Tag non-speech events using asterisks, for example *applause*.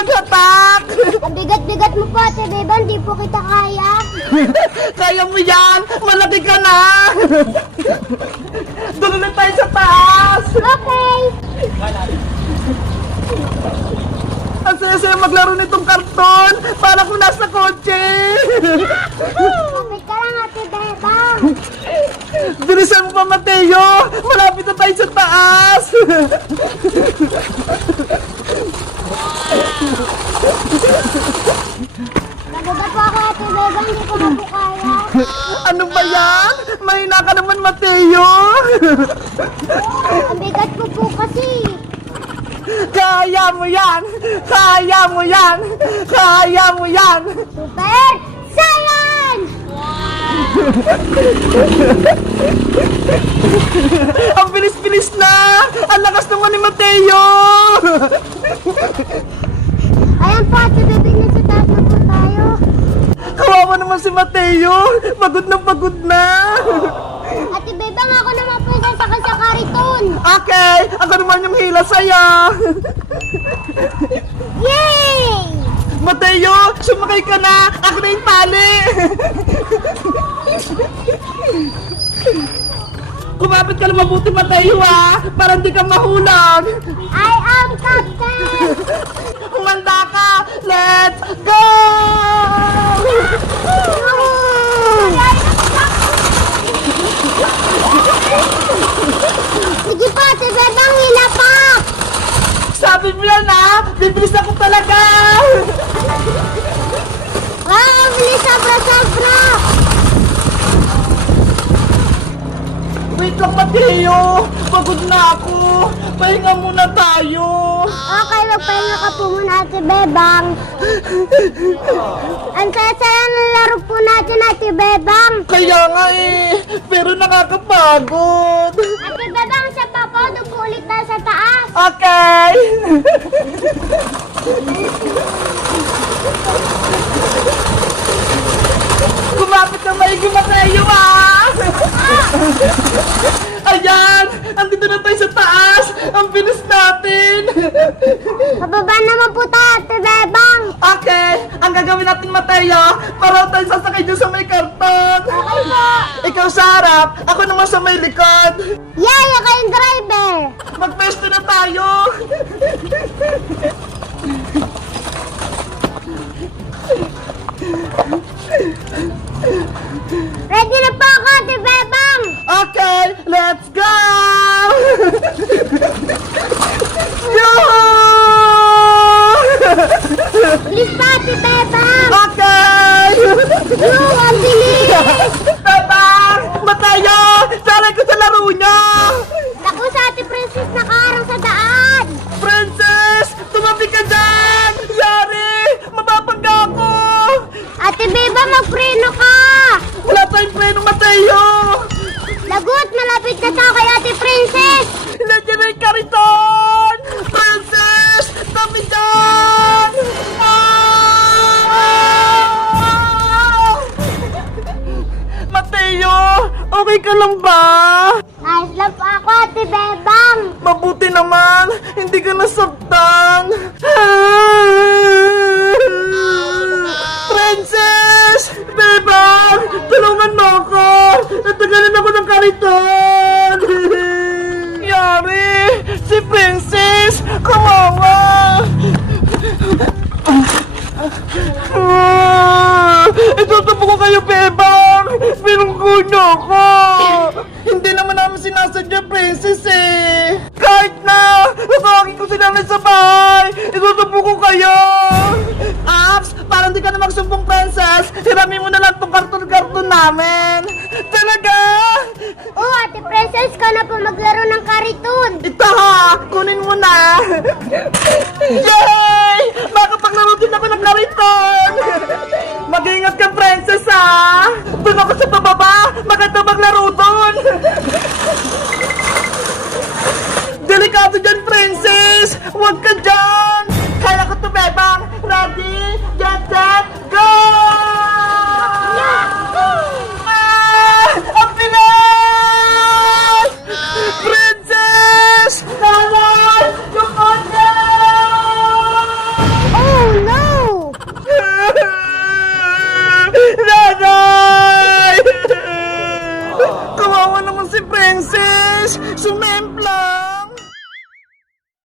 maghatak! *laughs* Ang bigat-bigat mo po, Ate Bebang. Di po kita kaya. *laughs* Kaya mo yan! Malaki ka na! *laughs* Doon ulit tayo sa taas! Okay. Ang saya-saya maglaro nitong karton! Para kung nasa kotse! Kapit ka lang, Ate Bebang. Bilisan mo pa, Mateo! Malapit na tayo sa taas! Nagugat po ako, Ate Bebang. Di ko na po kaya. ano ba yan? Mahina ka naman, Mateo! Ang bigat ko po kasi. Kaya mo yan! Kaya mo yan! Kaya mo yan! Super Saiyan! Ang *laughs* bilis-bilis na! Ang lakas naman ni Mateo! Ayan po, Ate Bebang. Nasa taas na po tayo. Kawawa naman si Mateo! Pagod na pagod na! Ate Bebang, ako naman po sasakay sa kariton. Okay! Ako naman yung hila sa'yo! Yay! Mateo! Sumakay ka na! Ako na yung tali! Kumapit ka na mabuti, Mateo, ha! Para hindi ka mahulog! I am Captain! Humanda ka! Let's go! Sige po, Ate Bebang, hila pa! Sabi mo yan, ha? Bibilis ako talaga! Wow, *laughs* bilis sobra-sobra! Wait lang, Mateo! Pagod na ako! Pahinga muna tayo! Okay, magpahinga ka po muna, Ate Bebang. Ang saya-saya ng laro po natin, Ate Bebang. Kaya nga eh! Pero nakakapagod! Ate Bebang, sa papa, ulit tayo sa taas. Okay! Kumapit na maigi Mateo ah! Ayan! Andito na tayo sa taas! Ang bilis natin! Pababa naman po tayo, Ate Bebang. Okay! Ang gagawin natin Mateo, para tayo sasakay dyan sa may karton! Ikaw sa harap, ako naman sa may likod! Yay, ako yung driver. Magpesto na tayo! Ready na po ako, Ate Bebang. Okay, let's go! Yo! Bilis pa, Ate Bebang. Okay! Yo, na tayo kay Ate Princess. Yung kariton! Princess! Tabi dyan! Ah! Mateo! Okay ka lang ba? Ayos lang po ako, Ate Bebang. Mabuti naman! Hindi ka nasaktan! Yari! Si Princess! Kawawa! Ah! Itutubo ko kayo, Bebang! Binunggo niyo ako! Hindi naman namin sinasadya, Princess eh! Kahit na! Natawagin ko sila na sa bahay! Itutubo ko kayo! Para hindi ka na magsumbong, Princess, hiramin mo na lang tong karton-karton namin! Talaga! Oh, Ate Princess, ka na po maglaro ng kariton. Ito ha! Kunin mo na! Yay! Makapaglaro din ako ng kariton! Mag-ingat ka, princess ha! Doon ako sa pababa! Maganda maglaro doon! Delikado dyan, princess! Huwag ka dyan! Naman si Princess! Sumempla!